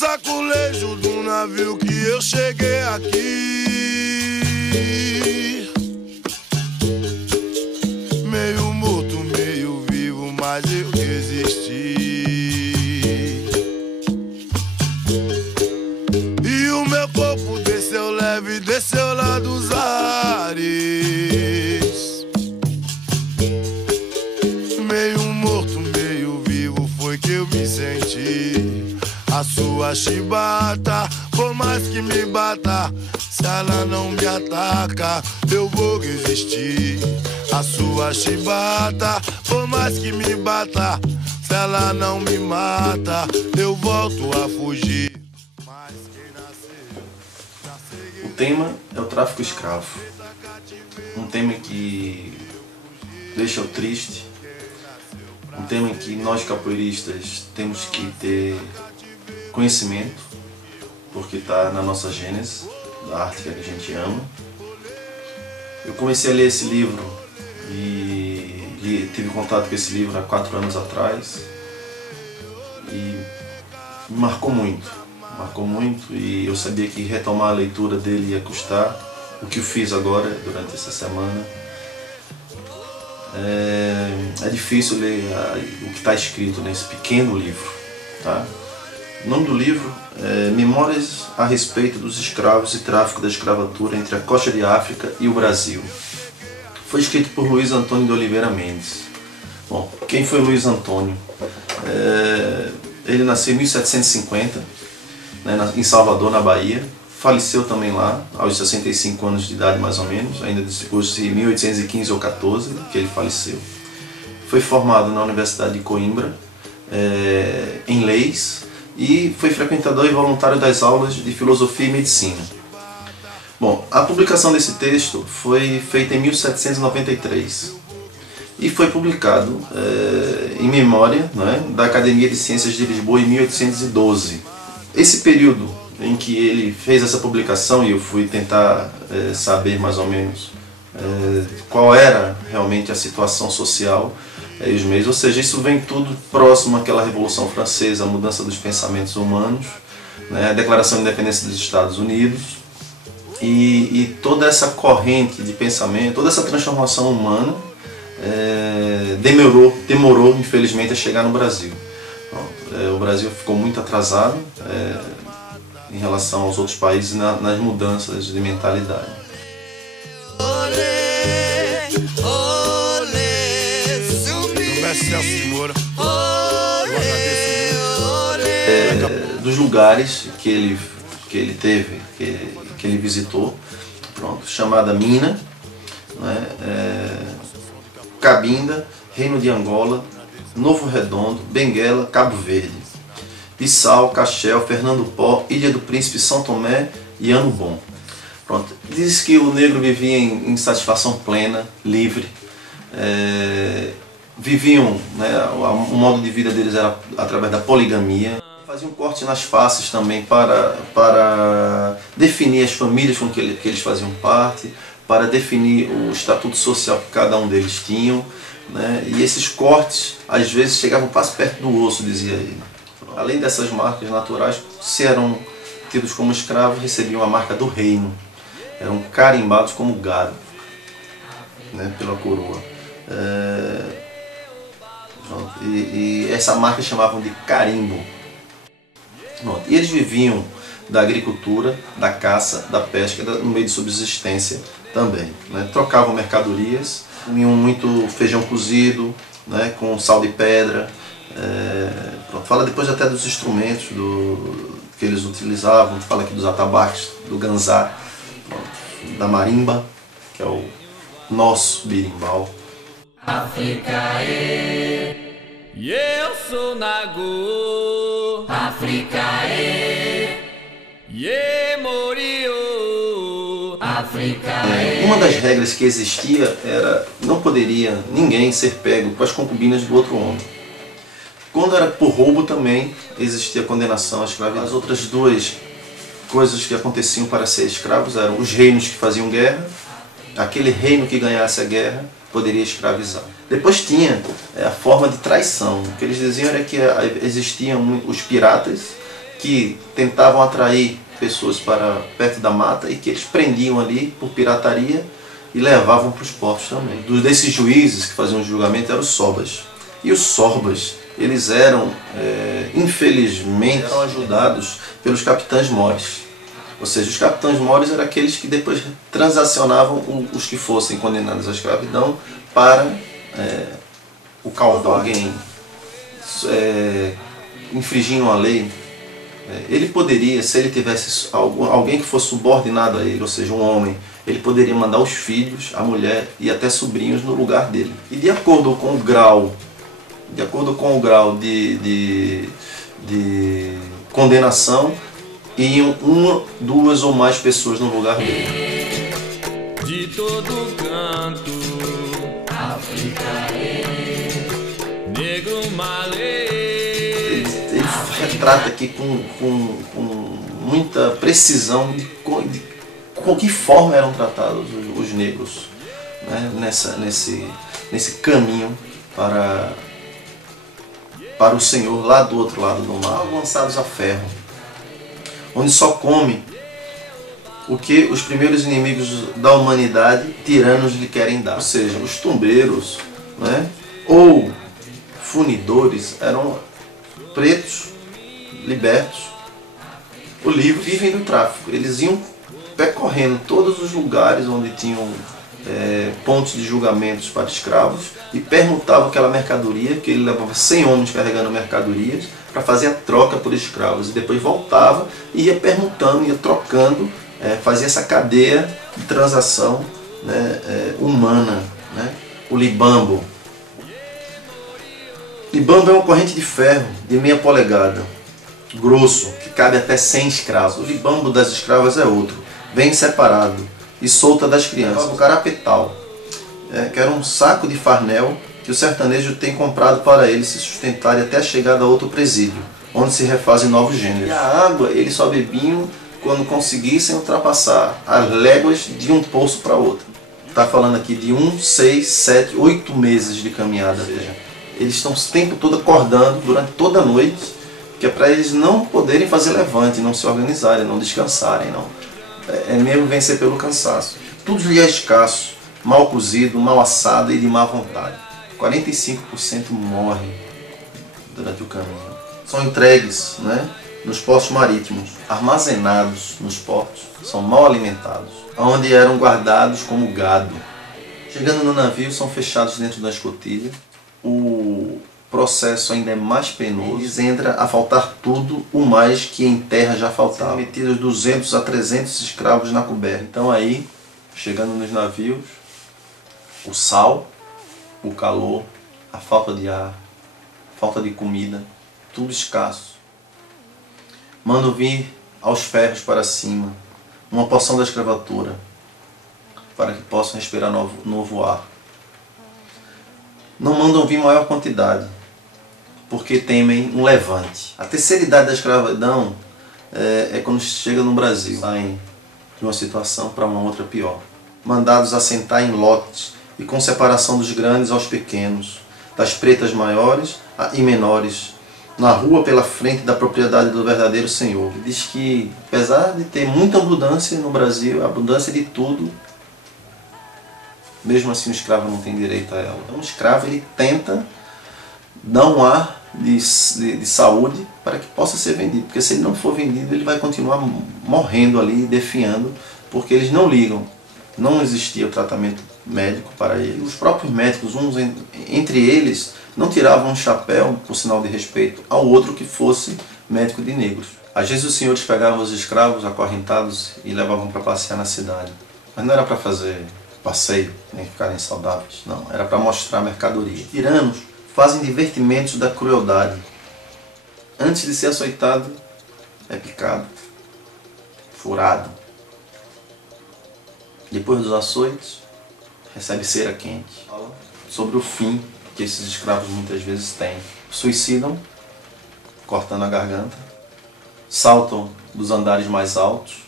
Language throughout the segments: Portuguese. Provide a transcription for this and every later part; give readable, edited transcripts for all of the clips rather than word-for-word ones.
saculejo do navio que eu cheguei aqui. Meio morto, meio vivo, mas eu resisti. E o meu corpo desceu leve, desceu lá dos ares. Meio morto, meio vivo, foi que eu me senti. A sua chibata, por mais que me bata, se ela não me ataca, eu vou resistir. A sua chibata, por mais que me bata, se ela não me mata, eu volto a fugir. Mas quem nasceu, O tema é o tráfico escravo. Um tema que deixa o triste. Um tema que nós capoeiristas temos que ter conhecimento, porque está na nossa gênese, da arte que a gente ama. Eu comecei a ler esse livro e tive contato com esse livro há 4 anos atrás e me marcou muito e eu sabia que retomar a leitura dele ia custar, o que eu fiz agora durante essa semana. É difícil ler o que está escrito nesse pequeno livro, tá? O nome do livro é Memórias a respeito dos escravos e tráfico da escravatura entre a costa de África e o Brasil. Foi escrito por Luiz Antônio de Oliveira Mendes. Bom, quem foi Luiz Antônio? Ele nasceu em 1750, né, em Salvador, na Bahia. Faleceu também lá, aos 65 anos de idade mais ou menos, ainda depois de 1815 ou 14, que ele faleceu. Foi formado na Universidade de Coimbra, em leis, e foi frequentador e voluntário das aulas de filosofia e medicina. Bom, a publicação desse texto foi feita em 1793 e foi publicado em memória, né, da Academia de Ciências de Lisboa em 1812. Esse período em que ele fez essa publicação, e eu fui tentar saber mais ou menos qual era realmente a situação social e os meios, ou seja, isso vem tudo próximo àquela Revolução Francesa, a mudança dos pensamentos humanos, né, a Declaração de Independência dos Estados Unidos e toda essa corrente de pensamento, toda essa transformação humana demorou infelizmente a chegar no Brasil. O Brasil ficou muito atrasado em relação aos outros países nas mudanças de mentalidade. Dos lugares que ele teve, que ele visitou, pronto, chamada Mina, né, Cabinda, Reino de Angola, Novo Redondo, Benguela, Cabo Verde, Bissau, Cachel, Fernando Pó, Ilha do Príncipe, São Tomé e Ano Bom. Pronto. Diz que o negro vivia em satisfação plena, livre, viviam, né, o modo de vida deles era através da poligamia, faziam corte nas faces também para definir as famílias com que eles faziam parte, para definir o estatuto social que cada um deles tinham, né, e esses cortes às vezes chegavam quase perto do osso, dizia ele. Além dessas marcas naturais, se eram tidos como escravos, recebiam a marca do reino, eram carimbados como gado, né, pela coroa. E essa marca chamavam de carimbo. E eles viviam da agricultura, da caça, da pesca, no meio de subsistência também, né? Trocavam mercadorias, comiam muito feijão cozido, né, com sal de pedra. Fala depois até dos instrumentos que eles utilizavam, fala aqui dos atabaques, do ganzá, da marimba, que é o nosso berimbau. África e eu sou Nagô. África e Moriô. África Uma das regras que existia era não poderia ninguém ser pego com as concubinas do outro homem. Quando era por roubo também existia condenação à escravidão. As outras duas coisas que aconteciam para ser escravos eram os reinos que faziam guerra, aquele reino que ganhasse a guerra poderia escravizar. Depois tinha a forma de traição. O que eles diziam era que existiam os piratas, que tentavam atrair pessoas para perto da mata e que eles prendiam ali por pirataria e levavam para os portos também. Um desses juízes que faziam o julgamento eram os sobas. E os sorbas, eles eram, infelizmente, eram ajudados pelos capitães mores. Ou seja, os capitães mores eram aqueles que depois transacionavam os que fossem condenados à escravidão para o caudal. Alguém infringindo a lei, ele poderia, se ele tivesse alguém que fosse subordinado a ele, ou seja, um homem, ele poderia mandar os filhos, a mulher e até sobrinhos no lugar dele. E de acordo com o grau de condenação, iam uma, duas ou mais pessoas no lugar dele. De todo canto, África negro malê. Ele retrata aqui com muita precisão de com que forma eram tratados os negros, né, nesse caminho para o Senhor lá do outro lado do mar, lançados a ferro, onde só come o que os primeiros inimigos da humanidade, tiranos, lhe querem dar. Ou seja, os tumbeiros, né, ou funidores eram pretos, libertos, o livro, vivem do tráfico. Eles iam percorrendo todos os lugares onde tinham pontos de julgamentos para escravos e permutavam aquela mercadoria, que ele levava 100 homens carregando mercadorias para fazer a troca por escravos, e depois voltava e ia permutando, ia trocando, fazia essa cadeia de transação, né, humana, né? O libambo. Libambo é uma corrente de ferro de meia polegada, grosso, que cabe até 100 escravos. O libambo das escravas é outro, vem separado e solta das crianças. O carapetal, que era um saco de farnel que o sertanejo tem comprado para eles se sustentarem até a chegada a outro presídio, onde se refazem novos gêneros. E a água eles só bebiam quando conseguissem ultrapassar as léguas de um poço para outro. Está falando aqui de 1, 6, 7, 8 meses de caminhada. Veja, eles estão o tempo todo acordando durante toda a noite, que é para eles não poderem fazer levante, não se organizarem, não descansarem, não. É mesmo vencer pelo cansaço. Tudo lhe é escasso, mal cozido, mal assado e de má vontade. 45% morrem durante o caminho. São entregues, né, nos postos marítimos, armazenados nos portos, são mal alimentados, onde eram guardados como gado. Chegando no navio, são fechados dentro da escotilha. O processo ainda é mais penoso. Eles entram a faltar tudo o mais que em terra já faltava. Metidos 200 a 300 escravos na coberta. Então aí, chegando nos navios, o sal, o calor, a falta de ar, a falta de comida, tudo escasso. Mandam vir aos ferros para cima uma porção da escravatura, para que possam respirar novo ar. Não mandam vir maior quantidade, porque temem um levante. A terceira idade da escravidão é quando chega no Brasil. Saem de uma situação para uma outra pior. Mandados a sentar em lotes e com separação dos grandes aos pequenos, das pretas maiores e menores, na rua pela frente da propriedade do verdadeiro Senhor. Ele diz que, apesar de ter muita abundância no Brasil, abundância de tudo, mesmo assim o escravo não tem direito a ela. Então o escravo ele tenta dar um ar de saúde para que possa ser vendido, porque se ele não for vendido ele vai continuar morrendo ali, definhando, porque eles não ligam. Não existia o tratamento médico para eles. Os próprios médicos, uns entre eles, não tiravam um chapéu por sinal de respeito ao outro que fosse médico de negros. Às vezes os senhores pegavam os escravos acorrentados e levavam para passear na cidade, mas não era para fazer passeio, nem ficarem saudáveis, não, era para mostrar mercadoria. Os tiranos fazem divertimentos da crueldade. Antes de ser açoitado, é picado, furado. Depois dos açoites, recebe cera quente. Fala sobre o fim que esses escravos muitas vezes têm. Suicidam, cortando a garganta, saltam dos andares mais altos,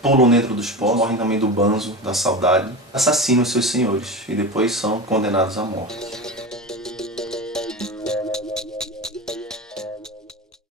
pulam dentro dos poços, morrem também do banzo, da saudade, assassinam seus senhores e depois são condenados à morte.